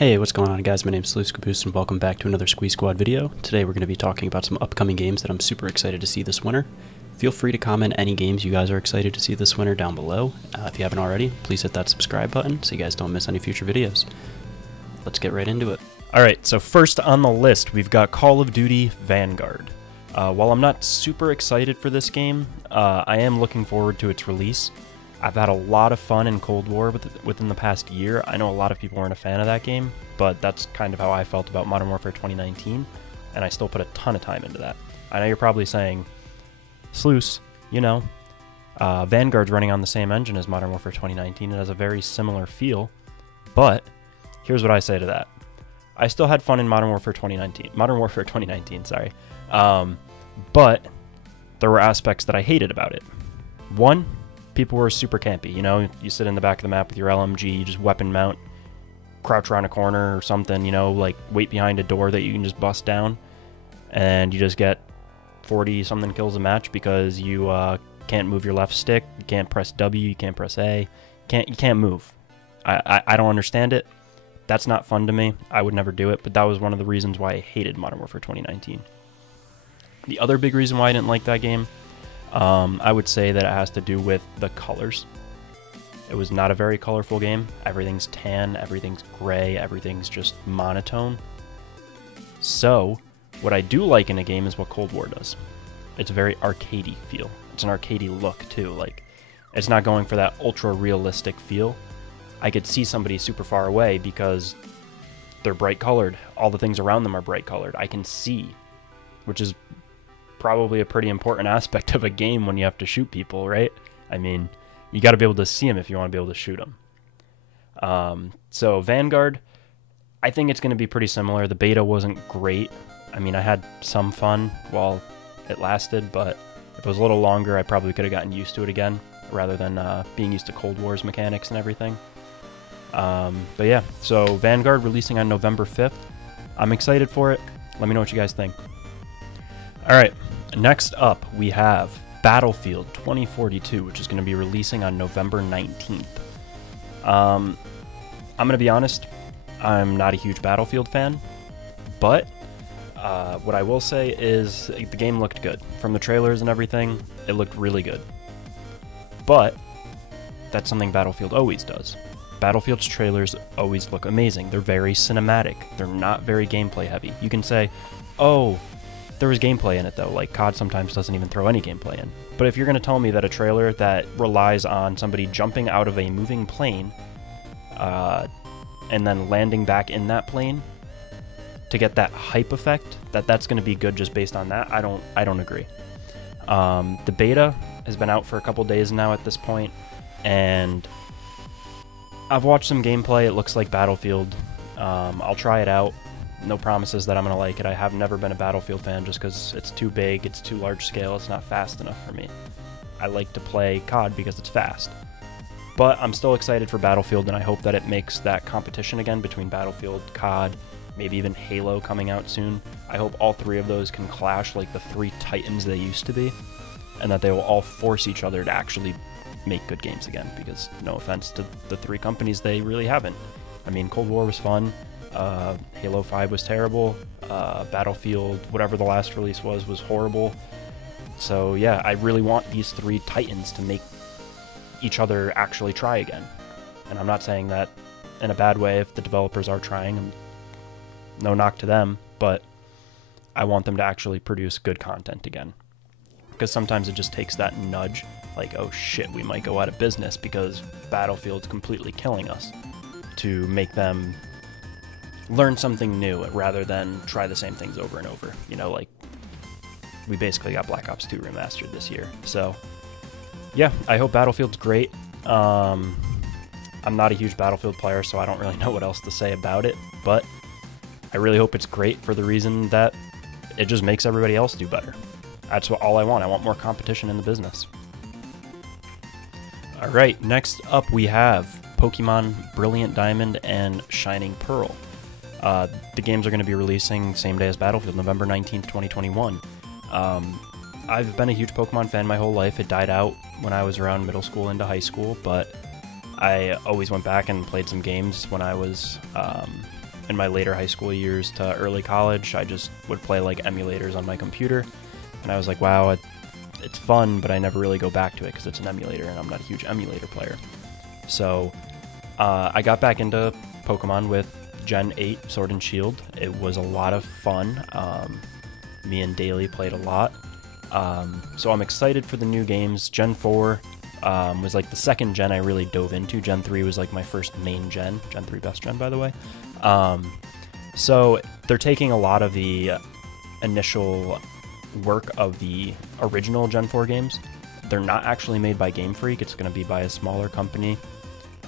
Hey, what's going on guys? My name's Sloose Caboose and welcome back to another Squeeze Squad video. Today we're going to be talking about some upcoming games that I'm super excited to see this winter. Feel free to comment any games you guys are excited to see this winter down below. If you haven't already, please hit that subscribe button so you guys don't miss any future videos. Let's get right into it. Alright, so first on the list we've got Call of Duty Vanguard. While I'm not super excited for this game, I am looking forward to its release. I've had a lot of fun in Cold War within the past year. I know a lot of people weren't a fan of that game, but that's kind of how I felt about Modern Warfare 2019, and I still put a ton of time into that. I know you're probably saying, Sloose, you know, Vanguard's running on the same engine as Modern Warfare 2019. It has a very similar feel, but here's what I say to that. I still had fun in Modern Warfare 2019, sorry. But there were aspects that I hated about it. One, people were super campy, you know, you sit in the back of the map with your LMG, you just weapon mount, crouch around a corner or something, you know, like wait behind a door that you can just bust down, and you just get 40 something kills a match because you can't move your left stick, you can't press W, you can't press A, you can't move. I don't understand it. That's not fun to me. I would never do it, but that was one of the reasons why I hated Modern Warfare 2019. The other big reason why I didn't like that game, I would say that it has to do with the colors. It was not a very colorful game. Everything's tan, everything's gray, everything's just monotone. So, what I do like in a game is what Cold War does. It's a very arcadey feel. It's an arcadey look too. Like, it's not going for that ultra realistic feel. I could see somebody super far away because they're bright colored. All the things around them are bright colored. I can see, which is probably a pretty important aspect of a game when you have to shoot people, right? I mean, you got to be able to see them if you want to be able to shoot them. So Vanguard, I think it's going to be pretty similar. The beta wasn't great. I mean, I had some fun while it lasted, but if it was a little longer, I probably could have gotten used to it again, rather than being used to Cold War's mechanics and everything. But yeah, so Vanguard releasing on November 5th. I'm excited for it. Let me know what you guys think. Alright, next up we have Battlefield 2042, which is going to be releasing on November 19th. I'm going to be honest, I'm not a huge Battlefield fan, but what I will say is the game looked good. From the trailers and everything, it looked really good. But that's something Battlefield always does. Battlefield's trailers always look amazing. They're very cinematic. They're not very gameplay heavy. You can say, oh, there was gameplay in it though. Like COD sometimes doesn't even throw any gameplay in. But if you're going to tell me that a trailer that relies on somebody jumping out of a moving plane and then landing back in that plane to get that hype effect, that's going to be good just based on that, I don't agree. The beta has been out for a couple days now at this point, and I've watched some gameplay. It looks like Battlefield. I'll try it out. No promises that I'm going to like it. I have never been a Battlefield fan just because it's too big, it's too large scale, it's not fast enough for me. I like to play COD because it's fast. But I'm still excited for Battlefield, and I hope that it makes that competition again between Battlefield, COD, maybe even Halo coming out soon. I hope all three of those can clash like the three titans they used to be, and that they will all force each other to actually make good games again, because no offense to the three companies, they really haven't. I mean, Cold War was fun, Halo 5 was terrible, Battlefield, whatever the last release was horrible. So yeah, I really want these three titans to make each other actually try again. And I'm not saying that in a bad way if the developers are trying, no knock to them, but I want them to actually produce good content again. Because sometimes it just takes that nudge, like, oh shit, we might go out of business because Battlefield's completely killing us, to make them learn something new rather than try the same things over and over. You know, like, we basically got Black Ops 2 remastered this year. So, yeah, I hope Battlefield's great. I'm not a huge Battlefield player, so I don't really know what else to say about it, but I really hope it's great for the reason that it just makes everybody else do better. That's all I want. I want more competition in the business. Alright, next up we have Pokemon Brilliant Diamond and Shining Pearl. The games are going to be releasing same day as Battlefield, November 19th, 2021. I've been a huge Pokemon fan my whole life. It died out when I was around middle school into high school, but I always went back and played some games when I was in my later high school years to early college, I just would play like emulators on my computer. And I was like, wow, it's fun, but I never really go back to it because it's an emulator and I'm not a huge emulator player. So I got back into Pokemon with Gen 8 Sword and Shield. It was a lot of fun. Me and Daly played a lot. So I'm excited for the new games. Gen 4 was like the second gen I really dove into. Gen 3 was like my first main gen. Gen 3 best gen, by the way. So they're taking a lot of the initial work of the original Gen 4 games. They're not actually made by Game Freak. It's going to be by a smaller company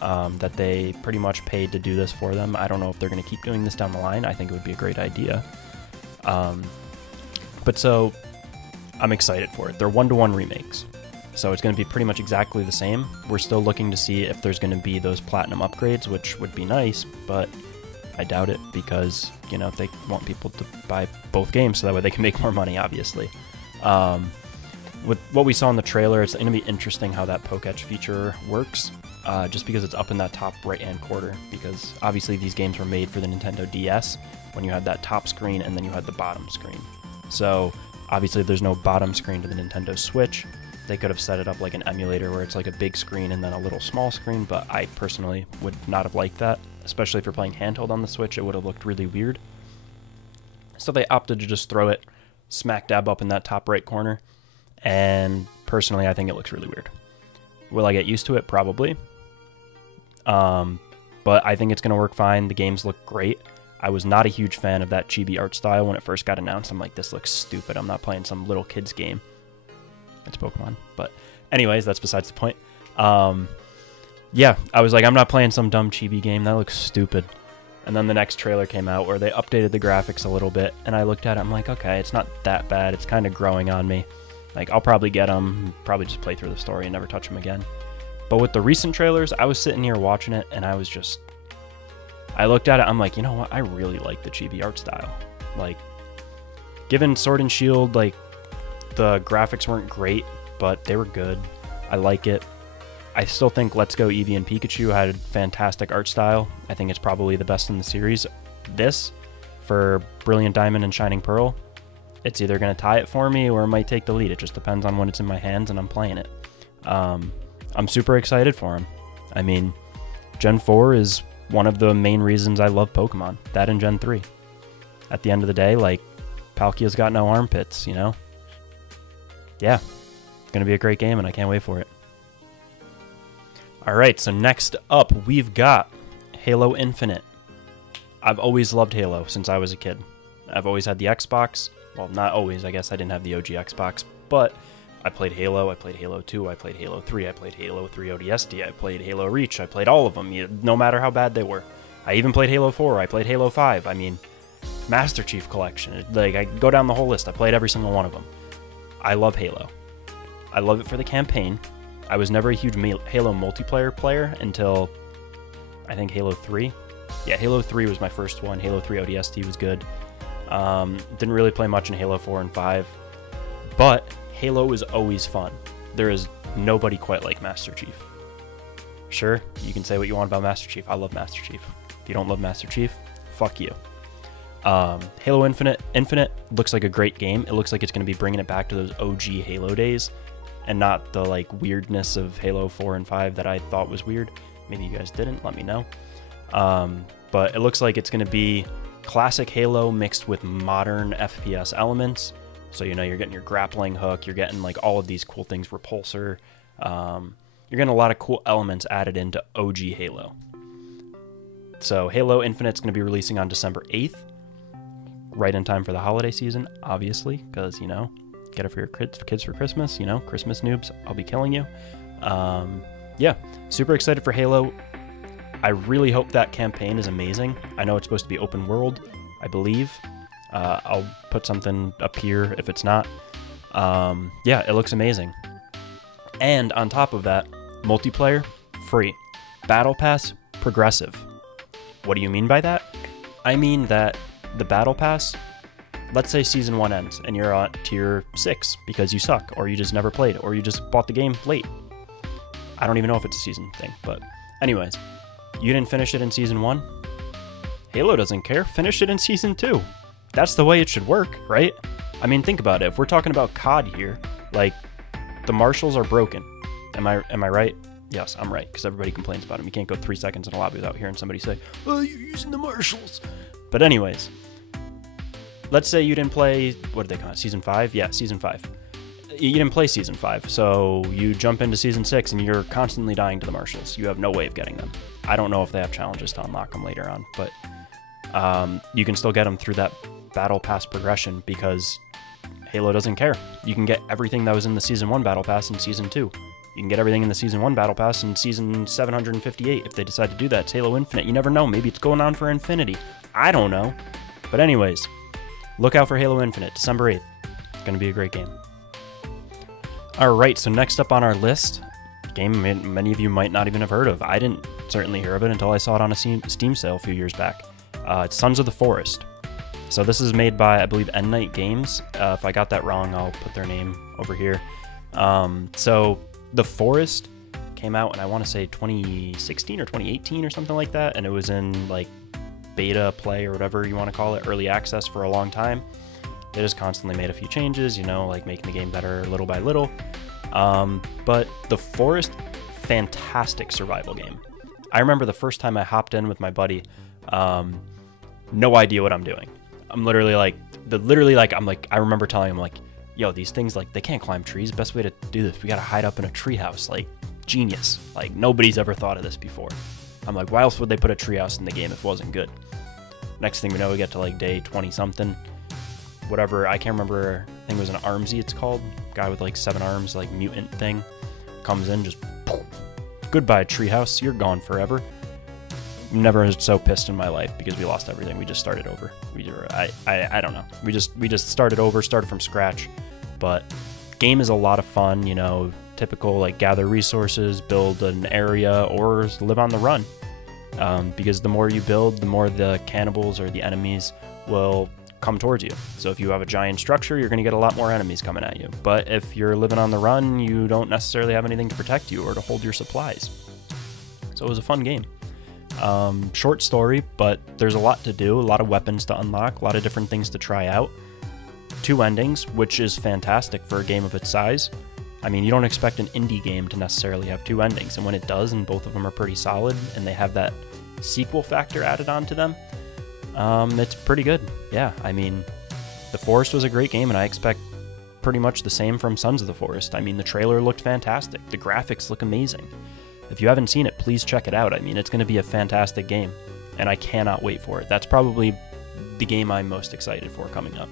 that they pretty much paid to do this for them. I don't know if they're going to keep doing this down the line. I think it would be a great idea. But so I'm excited for it. They're 1-to-1 remakes. So it's going to be pretty much exactly the same. We're still looking to see if there's going to be those platinum upgrades, which would be nice, but I doubt it because, you know, they want people to buy both games so that way they can make more money, obviously. With what we saw in the trailer, it's going to be interesting how that Poketch feature works, just because it's up in that top right-hand corner, because obviously these games were made for the Nintendo DS when you had that top screen and then you had the bottom screen. So obviously there's no bottom screen to the Nintendo Switch. They could have set it up like an emulator where it's like a big screen and then a little small screen, but I personally would not have liked that, especially if you're playing handheld on the Switch. It would have looked really weird. So they opted to just throw it smack dab up in that top right corner, and personally I think it looks really weird. Will I get used to it? Probably. But I think it's going to work fine. The games look great. I was not a huge fan of that chibi art style when it first got announced. I'm like, this looks stupid. I'm not playing some little kid's game. It's Pokemon. But anyways, that's besides the point. Yeah, I was like, I'm not playing some dumb chibi game. That looks stupid. And then the next trailer came out where they updated the graphics a little bit. And I looked at it. I'm like, okay, it's not that bad. It's kind of growing on me. Like, I'll probably get them, probably just play through the story and never touch them again. But with the recent trailers, I was sitting here watching it, and I was just... I looked at it, I'm like, you know what? I really like the chibi art style. Like, given Sword and Shield, like, the graphics weren't great, but they were good. I like it. I still think Let's Go Eevee and Pikachu had a fantastic art style. I think it's probably the best in the series. This, for Brilliant Diamond and Shining Pearl, it's either going to tie it for me or it might take the lead. It just depends on when it's in my hands and I'm playing it. I'm super excited for him. I mean, Gen 4 is one of the main reasons I love Pokemon. That and Gen 3. At the end of the day, like, Palkia's got no armpits, you know? Yeah, it's going to be a great game and I can't wait for it. Alright, so next up we've got Halo Infinite. I've always loved Halo since I was a kid. I've always had the Xbox. Well, not always, I guess I didn't have the OG Xbox, but I played Halo, I played Halo 2, I played Halo 3, I played Halo 3 ODST, I played Halo Reach, I played all of them, no matter how bad they were. I even played Halo 4, I played Halo 5, I mean, Master Chief Collection, like, I go down the whole list, I played every single one of them. I love Halo. I love it for the campaign. I was never a huge Halo multiplayer player until, I think, Halo 3. Yeah, Halo 3 was my first one, Halo 3 ODST was good. Didn't really play much in Halo 4 and 5, but Halo is always fun. There is nobody quite like Master Chief. Sure, you can say what you want about Master Chief. I love Master Chief. If you don't love Master Chief, fuck you. Halo Infinite looks like a great game. It looks like it's going to be bringing it back to those OG Halo days and not the like weirdness of Halo 4 and 5 that I thought was weird. Maybe you guys didn't, let me know. But it looks like it's going to be classic Halo mixed with modern FPS elements. So, you know, you're getting your grappling hook, you're getting like all of these cool things, repulsor. You're getting a lot of cool elements added into OG Halo. So Halo Infinite's going to be releasing on December 8th, right in time for the holiday season, obviously, because, you know, get it for your kids for Christmas, you know, Christmas noobs, I'll be killing you. Yeah, super excited for Halo. I really hope that campaign is amazing. I know it's supposed to be open world, I believe. I'll put something up here if it's not. Yeah, it looks amazing. And on top of that, multiplayer, free. Battle Pass, progressive. What do you mean by that? I mean that the Battle Pass, let's say Season 1 ends and you're on Tier 6 because you suck, or you just never played, or you just bought the game late. I don't even know if it's a season thing, but anyways, you didn't finish it in Season 1? Halo doesn't care. Finish it in Season 2. That's the way it should work, right? I mean, think about it. If we're talking about COD here, like, the marshals are broken. Am I right? Yes, I'm right, because everybody complains about them. You can't go 3 seconds in a lobby without hearing somebody say, "Oh, you're using the marshals." But anyways, let's say you didn't play, what did they call it, Season 5? Yeah, Season 5. You didn't play Season 5, so you jump into Season 6 and you're constantly dying to the marshals. You have no way of getting them. I don't know if they have challenges to unlock them later on, but you can still get them through that Battle Pass progression because Halo doesn't care. You can get everything that was in the Season 1 Battle Pass in Season 2. You can get everything in the Season 1 Battle Pass in Season 758 if they decide to do that. It's Halo Infinite. You never know. Maybe it's going on for Infinity. I don't know. But anyways, look out for Halo Infinite, December 8th. It's going to be a great game. Alright, so next up on our list, a game many of you might not even have heard of. I didn't certainly hear of it until I saw it on a Steam sale a few years back. It's Sons of the Forest. So this is made by, I believe, End Night Games. If I got that wrong, I'll put their name over here. So The Forest came out in, I want to say, 2016 or 2018 or something like that, and it was in, like, beta play or whatever you want to call it, early access for a long time. They just constantly made a few changes, you know, like making the game better little by little. But The Forest, fantastic survival game. I remember the first time I hopped in with my buddy, no idea what I'm doing. I'm literally like, I remember telling him, like, yo, these things, like, they can't climb trees. Best way to do this, we gotta hide up in a treehouse. Like, genius. Like, nobody's ever thought of this before. I'm like, why else would they put a treehouse in the game if it wasn't good? Next thing we know, we get to, like, day 20-something. Whatever, I can't remember, I think it was an Armsy it's called. Guy with, like, 7 arms, like, mutant thing. Comes in, just, poof. Goodbye, treehouse, you're gone forever. Never was so pissed in my life because we lost everything. We just started over. I don't know. We just started over, started from scratch. But game is a lot of fun, you know, typical, like, gather resources, build an area, or live on the run. Because the more you build, the more the cannibals or the enemies will come towards you. So if you have a giant structure, you're going to get a lot more enemies coming at you. But if you're living on the run, you don't necessarily have anything to protect you or to hold your supplies. So it was a fun game. Short story, but there's a lot to do, a lot of weapons to unlock, a lot of different things to try out. 2 endings, which is fantastic for a game of its size. I mean, you don't expect an indie game to necessarily have 2 endings, and when it does, and both of them are pretty solid, and they have that sequel factor added onto them, it's pretty good. Yeah, I mean, The Forest was a great game, and I expect pretty much the same from Sons of the Forest. I mean, the trailer looked fantastic. The graphics look amazing. If you haven't seen it, please check it out. I mean, it's going to be a fantastic game, and I cannot wait for it. That's probably the game I'm most excited for coming up.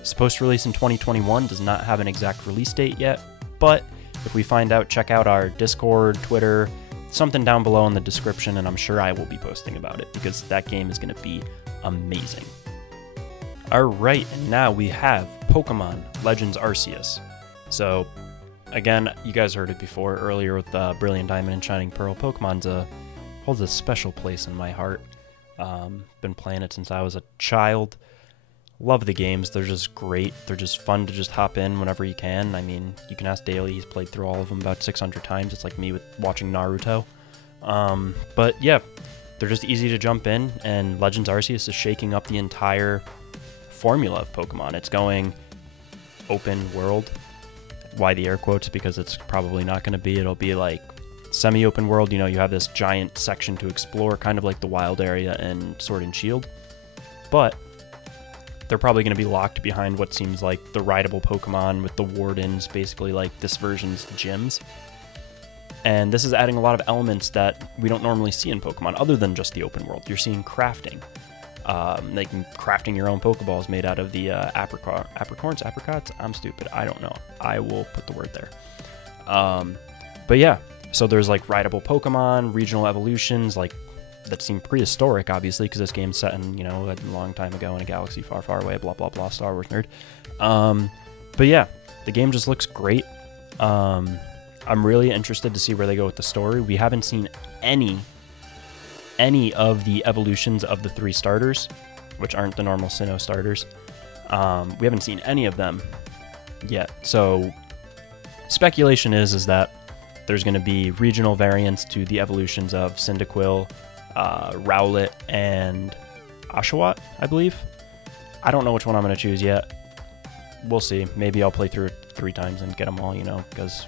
It's supposed to release in 2021, does not have an exact release date yet, but if we find out, check out our Discord, Twitter, something down below in the description, and I'm sure I will be posting about it, because that game is going to be amazing. Alright, and now we have Pokemon Legends Arceus. So, again, you guys heard it before earlier with Brilliant Diamond and Shining Pearl. Pokemon holds a special place in my heart. Been playing it since I was a child. Love the games. They're just great. They're just fun to just hop in whenever you can. I mean, you can ask Daly. He's played through all of them about 600 times. It's like me with watching Naruto. But yeah, they're just easy to jump in, and Legends Arceus is shaking up the entire formula of Pokemon. It's going open world. Why the air quotes? Because it's probably not going to be. It'll be like semi-open world. You know, you have this giant section to explore, kind of like the wild area in Sword and Shield. But they're probably going to be locked behind what seems like the rideable Pokemon with the wardens, basically like this version's gyms. And this is adding a lot of elements that we don't normally see in Pokemon, other than just the open world. You're seeing crafting. Like crafting your own Pokeballs made out of the apricots? I'm stupid. I don't know. I will put the word there. But yeah, so there's like rideable Pokemon, regional evolutions, like that seem prehistoric, obviously, because this game's set in, you know, a long time ago in a galaxy far, far away, blah, blah, blah, Star Wars nerd. But yeah, the game just looks great. I'm really interested to see where they go with the story. We haven't seen any of the evolutions of the 3 starters, which aren't the normal Sinnoh starters. We haven't seen any of them yet. So speculation is that there's going to be regional variants to the evolutions of Cyndaquil, Rowlet, and Oshawott, I believe. I don't know which one I'm going to choose yet. We'll see. Maybe I'll play through it 3 times and get them all, you know, because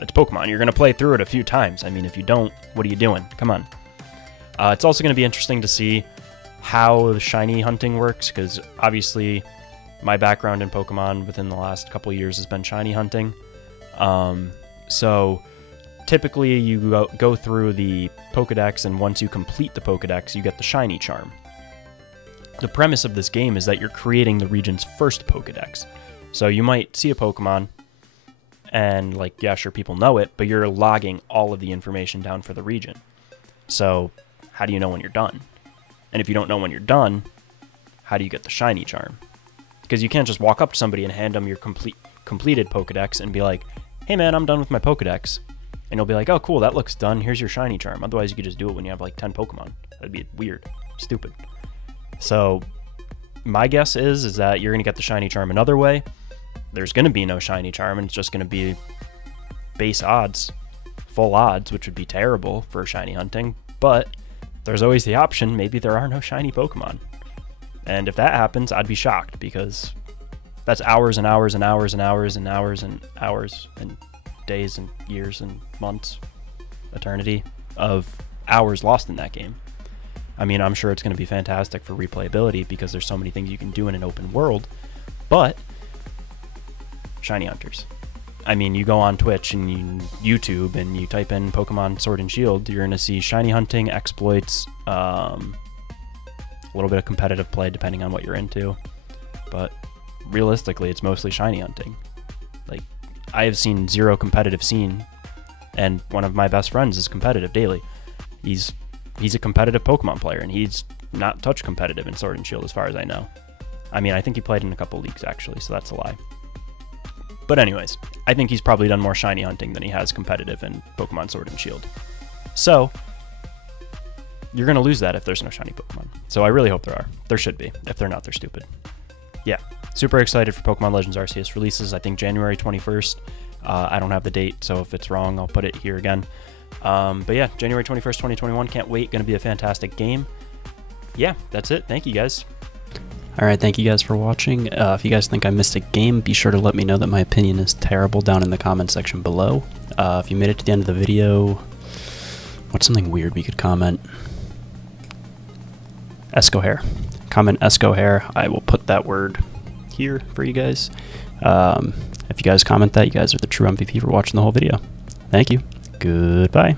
it's Pokemon. You're going to play through it a few times. I mean, if you don't, what are you doing? Come on. It's also going to be interesting to see how the shiny hunting works, because obviously my background in Pokemon within the last couple of years has been shiny hunting. So typically you go through the Pokedex, and once you complete the Pokedex, you get the shiny charm. The premise of this game is that you're creating the region's first Pokedex. So you might see a Pokemon, and like, yeah, sure, people know it, but you're logging all of the information down for the region. So how do you know when you're done? And if you don't know when you're done, how do you get the shiny charm? Because you can't just walk up to somebody and hand them your completed Pokedex and be like, hey man, I'm done with my Pokedex. And you'll be like, oh cool, that looks done, here's your shiny charm. Otherwise you could just do it when you have like 10 Pokemon. That'd be weird, stupid. So my guess is that you're going to get the shiny charm another way. There's going to be no shiny charm, and it's just going to be base odds, full odds, which would be terrible for shiny hunting. But there's always the option, maybe there are no shiny Pokemon. And if that happens, I'd be shocked, because that's hours and hours and hours and hours and hours and hours and days and years and months, eternity of hours lost in that game. I mean, I'm sure it's going to be fantastic for replayability because there's so many things you can do in an open world, but shiny hunters. I mean, you go on Twitch and YouTube and you type in Pokemon Sword and Shield, you're going to see shiny hunting, exploits, a little bit of competitive play depending on what you're into, but realistically, it's mostly shiny hunting. Like, I have seen 0 competitive scene, and one of my best friends is competitive daily. He's a competitive Pokemon player, and he's not touch competitive in Sword and Shield as far as I know. I mean, I think he played in a couple leagues actually, so that's a lie. But anyways, I think he's probably done more shiny hunting than he has competitive in Pokemon Sword and Shield. So you're going to lose that if there's no shiny Pokemon. So I really hope there are. There should be. If they're not, they're stupid. Yeah, super excited for Pokemon Legends Arceus releases, I think January 21st. I don't have the date, so if it's wrong, I'll put it here again. But yeah, January 21st, 2021, can't wait. Going to be a fantastic game. Yeah, that's it. Thank you guys. Alright, thank you guys for watching. If you guys think I missed a game, be sure to let me know that my opinion is terrible down in the comment section below. If you made it to the end of the video, what's something weird we could comment? Esco hair. Comment Esco hair. I will put that word here for you guys. If you guys comment that, you guys are the true MVP for watching the whole video. Thank you. Goodbye.